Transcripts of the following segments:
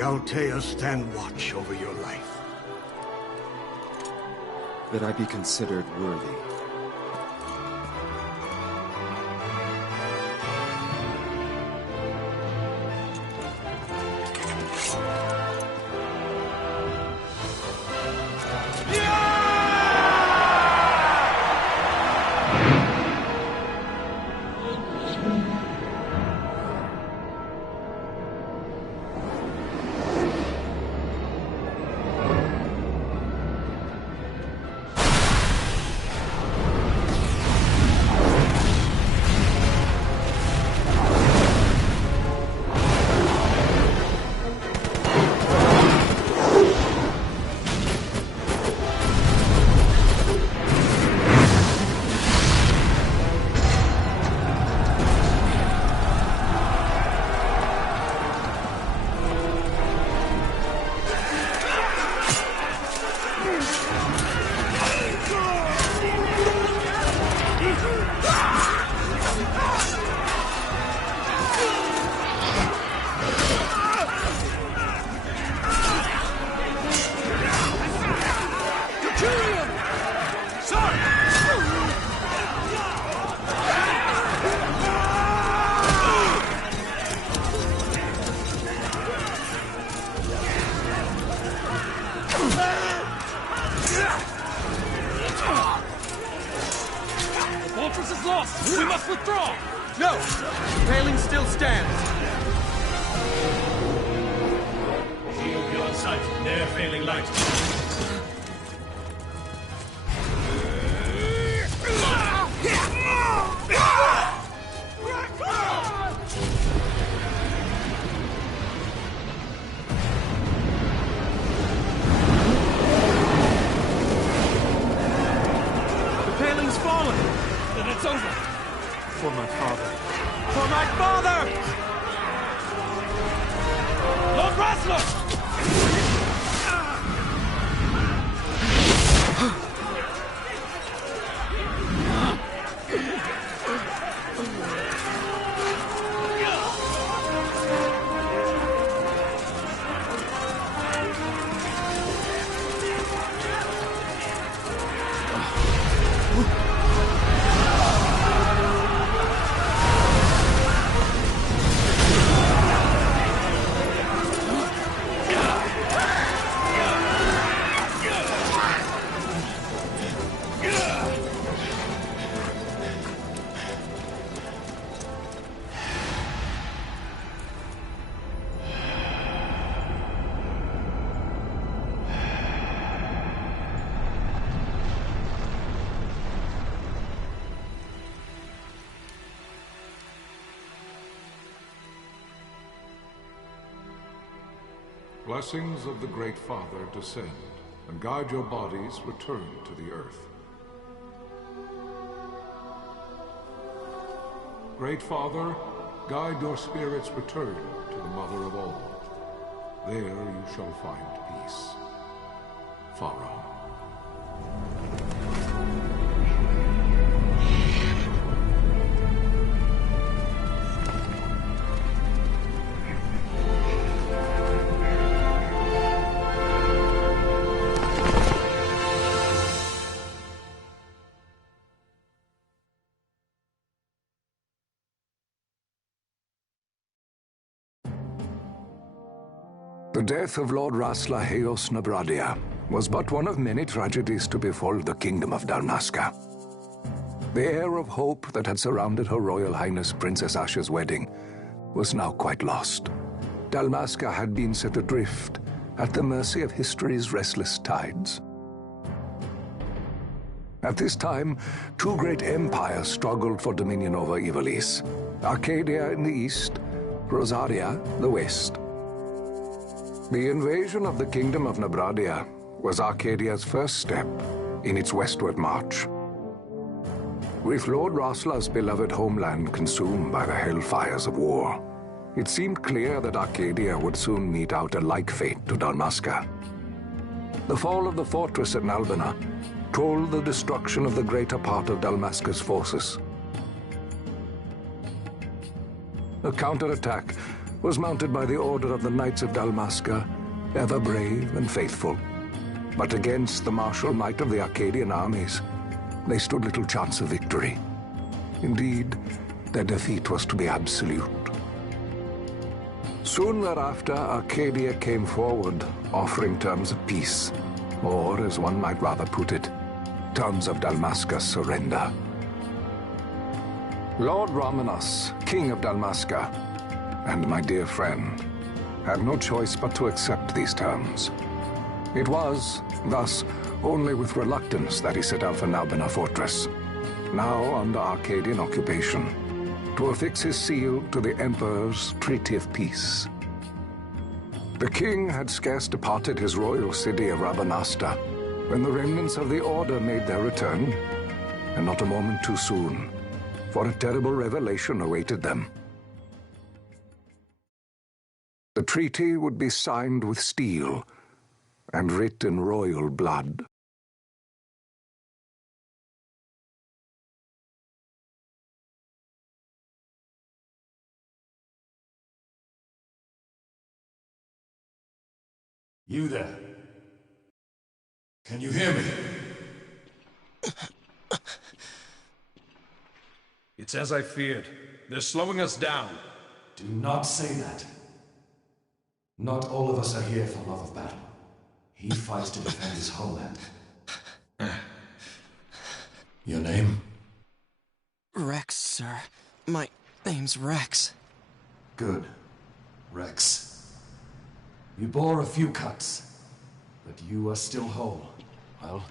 Galtea stand watch over your life. That I be considered worthy. We must withdraw! No! Paling still stands! Shield beyond sight, ne'er failing light. The paling's fallen! Then it's over! For my father. For my father! Lord Rasler! Blessings of the Great Father descend, and guide your bodies return to the earth. Great Father, guide your spirits return to the Mother of all. There you shall find peace. Pharaoh. The death of Lord Rasla Heos Nabradia was but one of many tragedies to befall the Kingdom of Dalmasca. The air of hope that had surrounded Her Royal Highness Princess Asha's wedding was now quite lost. Dalmasca had been set adrift at the mercy of history's restless tides. At this time, two great empires struggled for dominion over Ivalice: Arcadia in the east, Rosaria the west. The invasion of the Kingdom of Nabradia was Arcadia's first step in its westward march. With Lord Rasla's beloved homeland consumed by the hellfires of war, it seemed clear that Arcadia would soon mete out a like fate to Dalmasca. The fall of the fortress at Nalbina told the destruction of the greater part of Dalmasca's forces. A counterattack was mounted by the order of the Knights of Dalmasca, ever brave and faithful. But against the martial might of the Arcadian armies, they stood little chance of victory. Indeed, their defeat was to be absolute. Soon thereafter, Arcadia came forward, offering terms of peace, or, as one might rather put it, terms of Dalmasca's surrender. Lord Romanos, King of Dalmasca, and my dear friend, had no choice but to accept these terms. It was, thus, only with reluctance that he set out for Nalbina Fortress, now under Arcadian occupation, to affix his seal to the Emperor's Treaty of Peace. The king had scarce departed his royal city of Rabanasta when the remnants of the Order made their return, and not a moment too soon, for a terrible revelation awaited them. The treaty would be signed with steel and writ in royal blood. You there? Can you hear me? It's as I feared. They're slowing us down. Do not say that. Not all of us are here for love of battle. He fights to defend his homeland. Your name? Rex, sir. My name's Rex. Good. Rex. You bore a few cuts, but you are still whole. Well,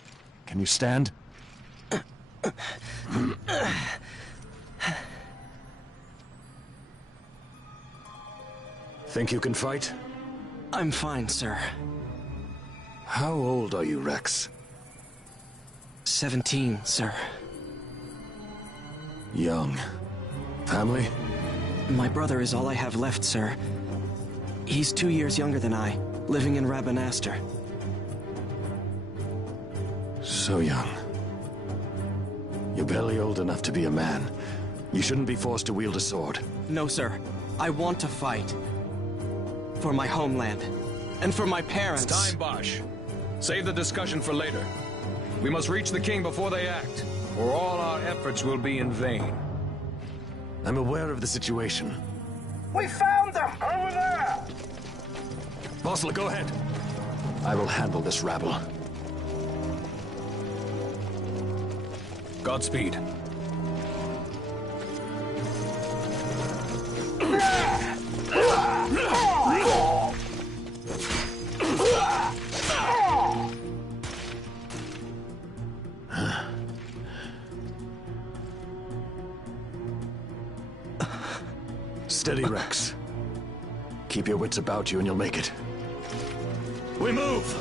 can you stand? Think you can fight? I'm fine, sir. How old are you, Rex? 17, sir. Young. Family? My brother is all I have left, sir. He's 2 years younger than I, living in Rabanastre. So young. You're barely old enough to be a man. You shouldn't be forced to wield a sword. No, sir. I want to fight. For my homeland. And for my parents. It's time, Bosch. Save the discussion for later. We must reach the king before they act, or all our efforts will be in vain. I'm aware of the situation. We found them! Over there! Bossler, go ahead. I will handle this rabble. Godspeed. Steady, Rex. Keep your wits about you and you'll make it. We move!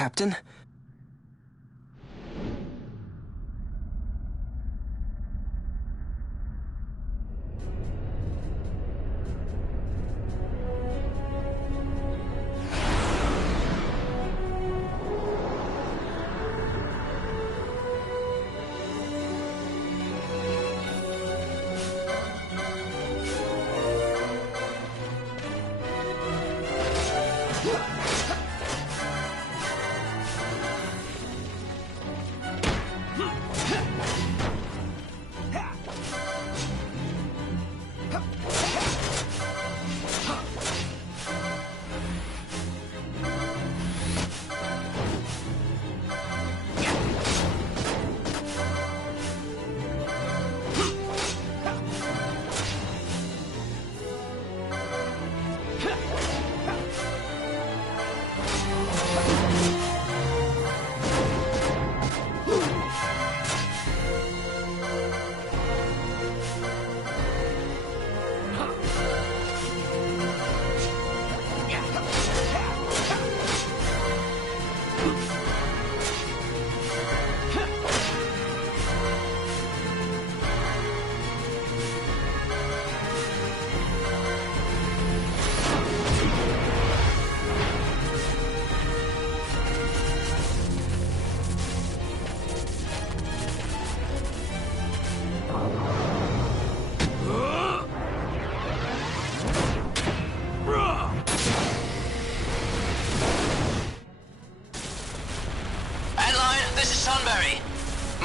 Captain?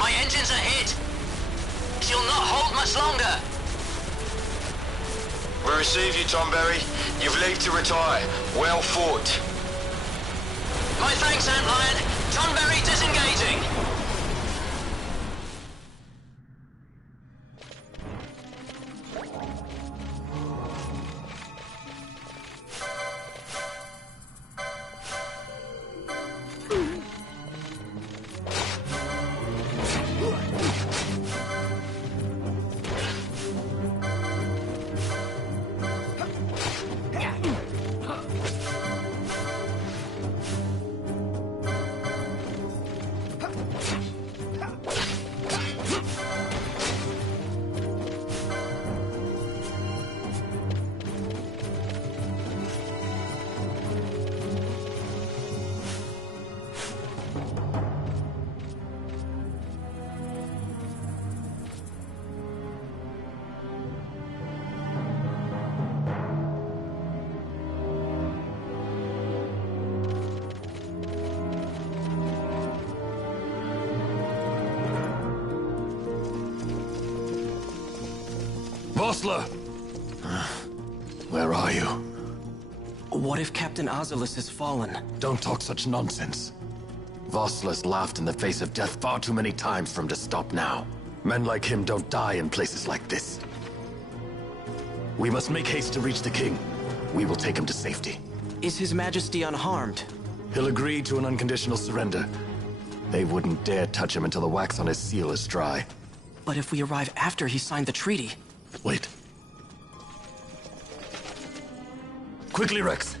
My engines are hit. She'll not hold much longer. We receive you, Tonberry. You've leave to retire. Well fought. My thanks, Antlion. Tonberry disengaging. Vossler! Where are you? What if Captain Azulis has fallen? Don't talk such nonsense. Vossler's laughed in the face of death far too many times for him to stop now. Men like him don't die in places like this. We must make haste to reach the king. We will take him to safety. Is His Majesty unharmed? He'll agree to an unconditional surrender. They wouldn't dare touch him until the wax on his seal is dry. But if we arrive after he signed the treaty... Wait. Quickly, Rex!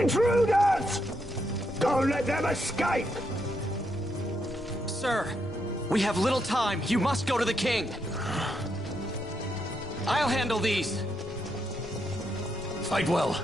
Intruders! Don't let them escape! Sir, we have little time. You must go to the king. I'll handle these. Fight well.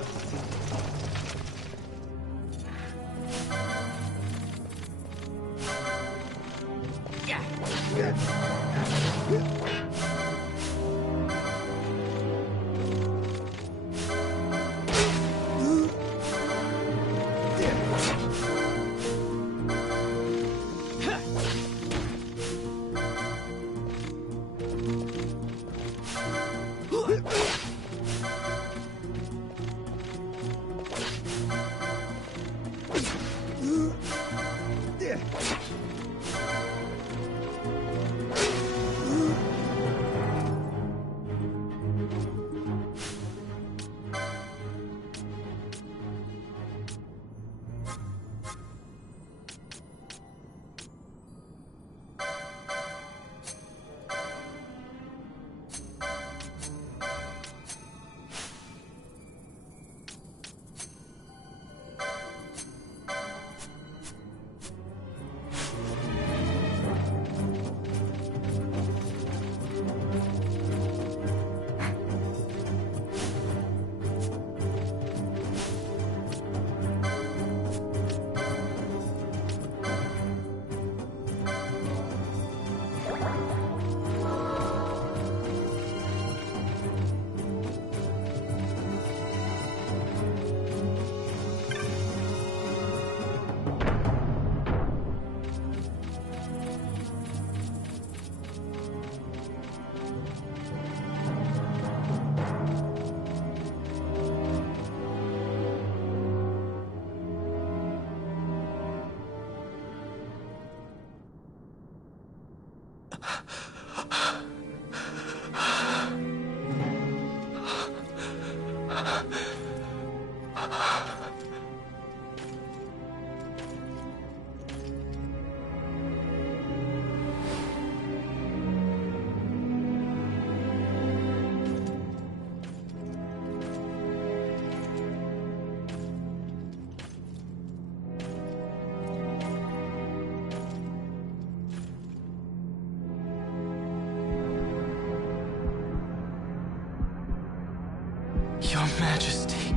Your Majesty.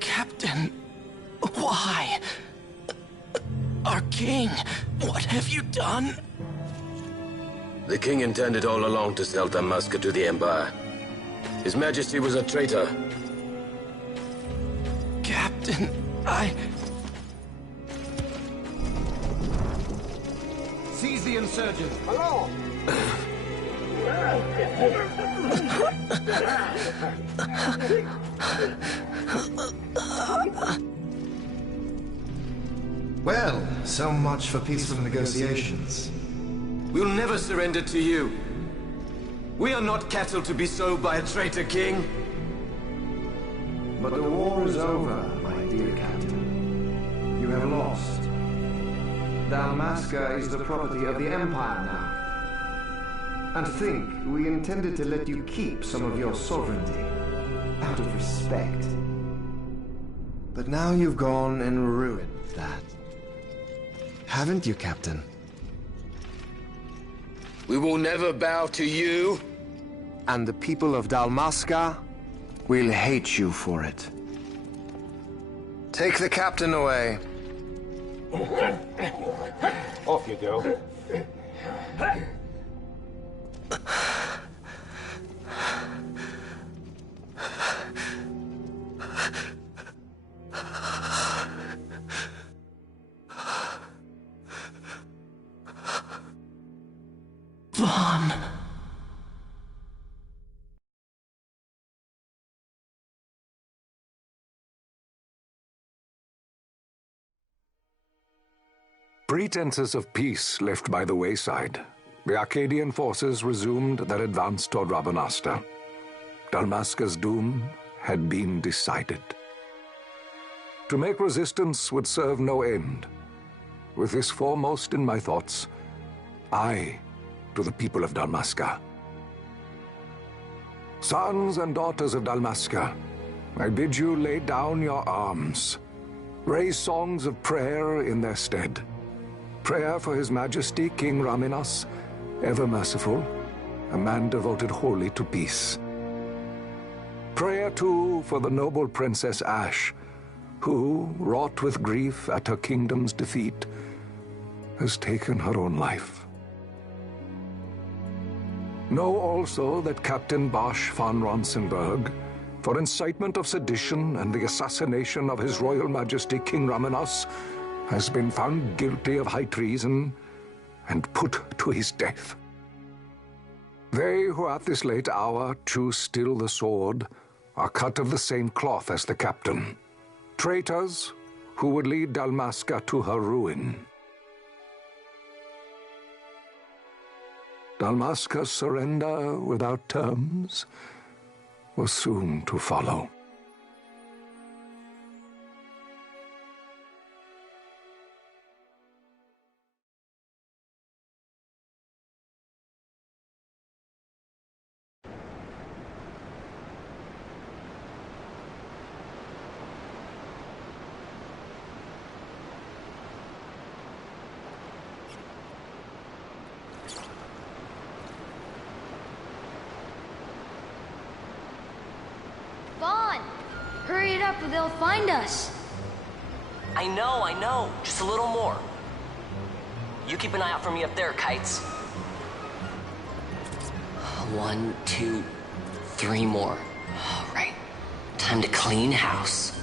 Captain, why? Our king, what have you done? The king intended all along to sell Damaska to the Empire. His Majesty was a traitor. Captain, Seize the insurgents! Hello! Well, so much for peaceful negotiations. We'll never surrender to you. We are not cattle to be sold by a traitor king. But the war is over, my dear Captain. You have lost. Dalmasca is the property of the Empire now. And think, we intended to let you keep some of your sovereignty, out of respect. But now you've gone and ruined that. Haven't you, Captain? We will never bow to you. And the people of Dalmasca will hate you for it. Take the captain away. Off you go. Vaughn. Pretenses of peace left by the wayside, the Arcadian forces resumed their advance toward Rabanasta. Dalmasca's doom had been decided. To make resistance would serve no end. With this foremost in my thoughts, I, to the people of Dalmasca, Sons and daughters of Dalmasca, I bid you lay down your arms. Raise songs of prayer in their stead. Prayer for His Majesty King Raminas, ever merciful, a man devoted wholly to peace. Prayer, too, for the noble Princess Ash, who, wrought with grief at her kingdom's defeat, has taken her own life. Know also that Captain Bosch von Ronsenberg, for incitement of sedition and the assassination of His Royal Majesty King Raminas, has been found guilty of high treason and put to his death. They who at this late hour choose still the sword are cut of the same cloth as the captain. Traitors who would lead Dalmasca to her ruin. Dalmasca's surrender without terms was soon to follow. Hurry it up or they'll find us. I know. Just a little more. You keep an eye out for me up there, Kites. 1, 2, 3 more. All right. Time to clean house.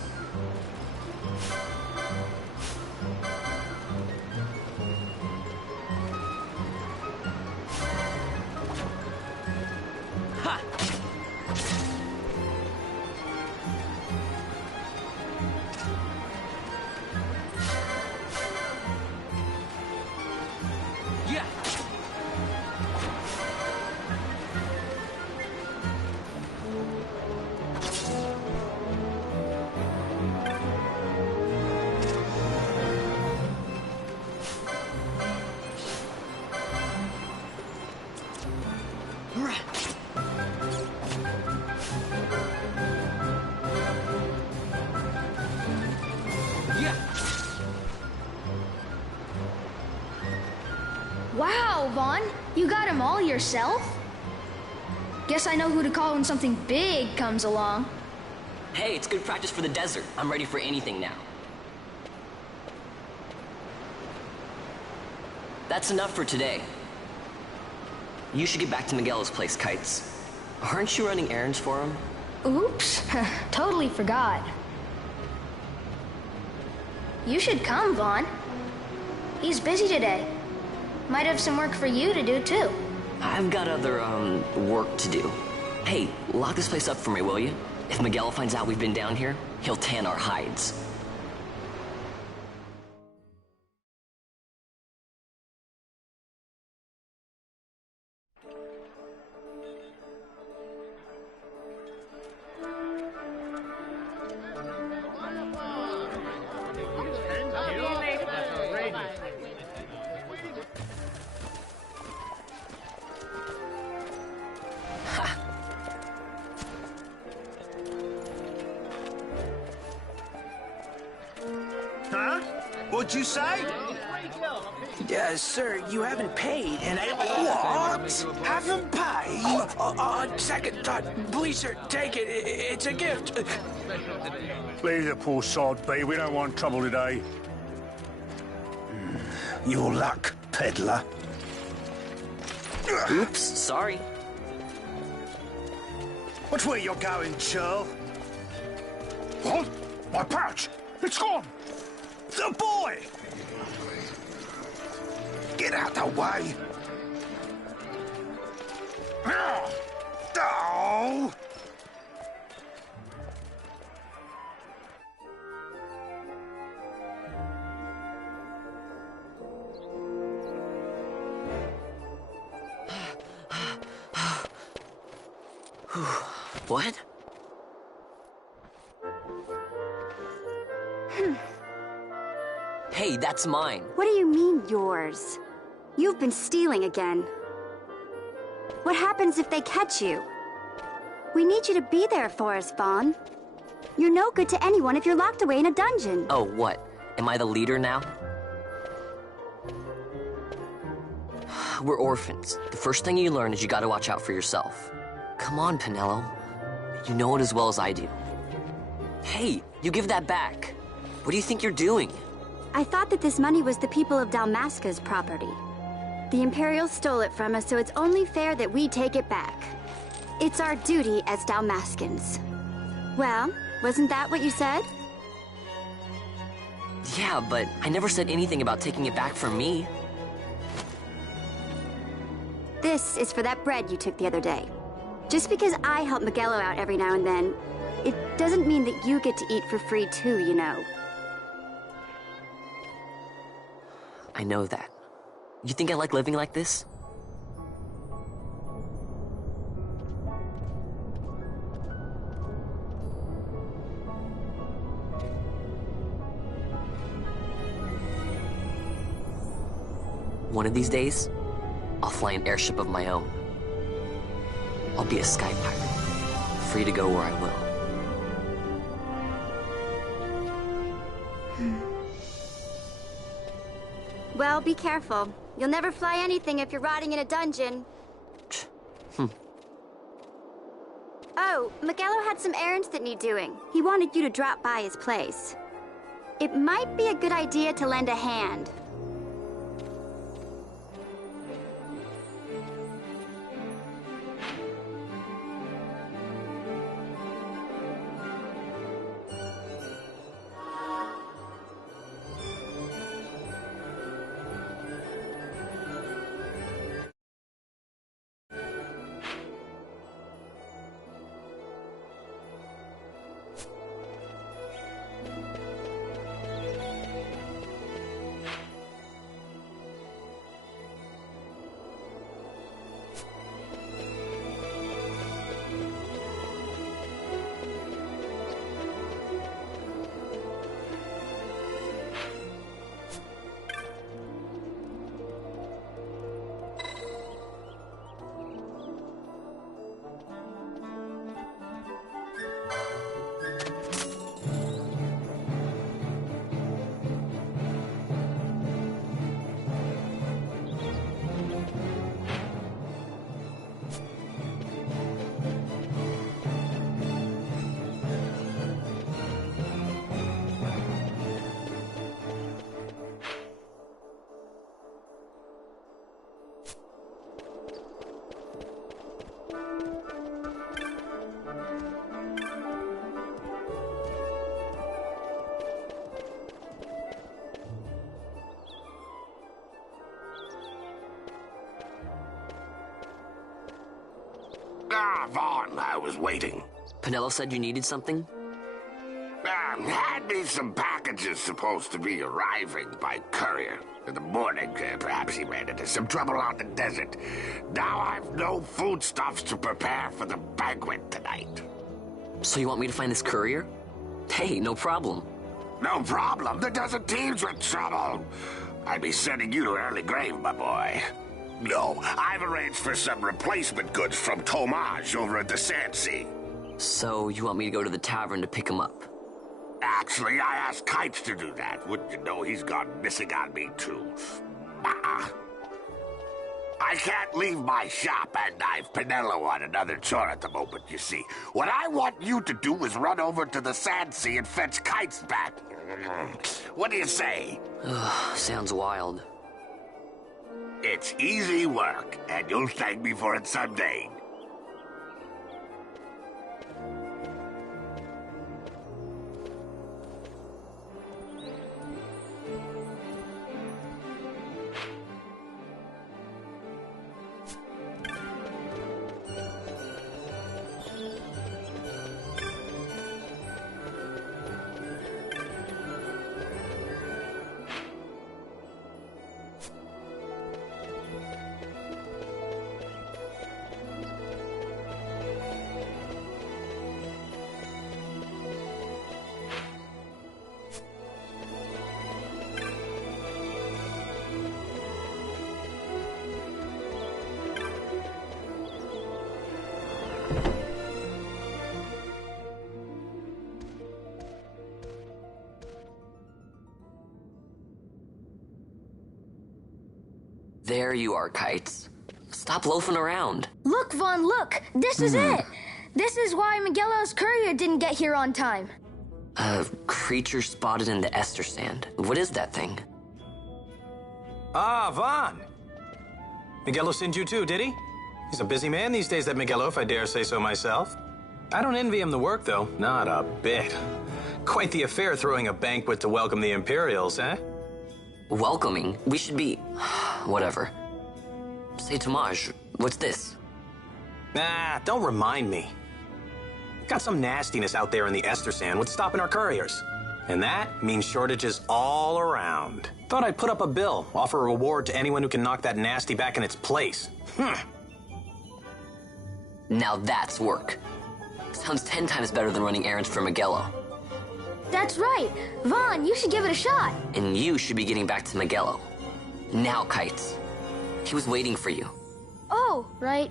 Wow, Vaughn, you got him all yourself? Guess I know who to call when something big comes along. Hey, it's good practice for the desert. I'm ready for anything now. That's enough for today. You should get back to Miguel's place, Kites. Aren't you running errands for him? Oops, totally forgot. You should come, Vaughn. He's busy today. Might have some work for you to do, too. I've got other, work to do. Hey, lock this place up for me, will you? If Miguel finds out we've been down here, he'll tan our hides. What'd you say? Sir, you haven't paid, and I... What? Haven't paid? On second thought, please, sir, take it. It's a gift. Leave the poor sod be. We don't want trouble today. Your luck, peddler. Oops, sorry. Watch where you're going, churl. What? My pouch! It's gone! The boy! Get out the way! Oh! What? Hey, that's mine. What do you mean, yours? You've been stealing again. What happens if they catch you? We need you to be there for us, Vaughn. You're no good to anyone if you're locked away in a dungeon. Oh, what? Am I the leader now? We're orphans. The first thing you learn is you gotta watch out for yourself. Come on, Pinello. You know it as well as I do. Hey, you give that back. What do you think you're doing? I thought that this money was the people of Dalmasca's property. The Imperials stole it from us, so it's only fair that we take it back. It's our duty as Dalmascans. Well, wasn't that what you said? Yeah, but I never said anything about taking it back from me. This is for that bread you took the other day. Just because I help Miguelo out every now and then, it doesn't mean that you get to eat for free too, you know. I know that. You think I like living like this? One of these days, I'll fly an airship of my own. I'll be a sky pirate, free to go where I will. Well, be careful. You'll never fly anything if you're rotting in a dungeon. Oh, Miguelo had some errands that need doing. He wanted you to drop by his place. It might be a good idea to lend a hand. Ah, Vaughn, I was waiting. Pinello said you needed something? Had me some packages supposed to be arriving by courier. In the morning, perhaps he ran into some trouble out in the desert. Now I've no foodstuffs to prepare for the banquet tonight. So you want me to find this courier? Hey, no problem. No problem. The desert teems with trouble. I'd be sending you to early grave, my boy. No, I've arranged for some replacement goods from Tomage over at the Sandsea. So you want me to go to the tavern to pick him up? Actually, I asked Kites to do that. Wouldn't you know he's gone missing on me, too. I can't leave my shop, and I've Pinello on another chore at the moment, you see. What I want you to do is run over to the Sandsea and fetch Kites back. What do you say? Sounds wild. It's easy work, and you'll thank me for it someday. There you are, Kites. Stop loafing around. Look, Vaughn, look! This is it! This is why Miguelo's courier didn't get here on time. A creature spotted in the Ester Sand. What is that thing? Ah, Vaughn. Miguelo sent you too, did he? He's a busy man these days, that Miguelo, if I dare say so myself. I don't envy him the work, though. Not a bit. Quite the affair throwing a banquet to welcome the Imperials, eh? Welcoming? We should be... whatever. Say, Tomaj, what's this? Nah, don't remind me. Got some nastiness out there in the Ester Sand. What's stopping our couriers? And that means shortages all around. Thought I'd put up a bill, offer a reward to anyone who can knock that nasty back in its place. Now that's work. Sounds 10 times better than running errands for Miguelo. That's right. Vaughn, you should give it a shot. And you should be getting back to Miguelo. Now, Kites. He was waiting for you. Oh, right.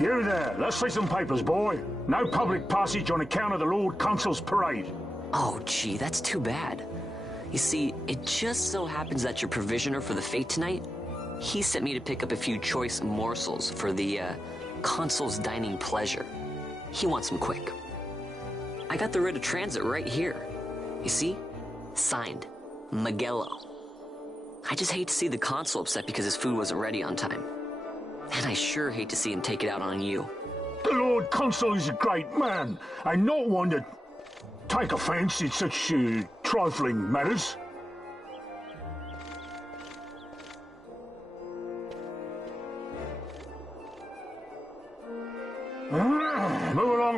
You there, let's see some papers, boy. No public passage on account of the Lord Consul's parade. Oh, gee, that's too bad. You see, it just so happens that your provisioner for the fete tonight, he sent me to pick up a few choice morsels for the, Consul's dining pleasure. He wants them quick. I got the writ of transit right here. You see? Signed, Miguelo. I just hate to see the Consul upset because his food wasn't ready on time. And I sure hate to see him take it out on you. The Lord Consul is a great man, and not one to take offence in such trifling matters.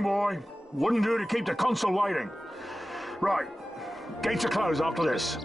boy. Wouldn't do to keep the consul waiting. Right. Gates are closed after this.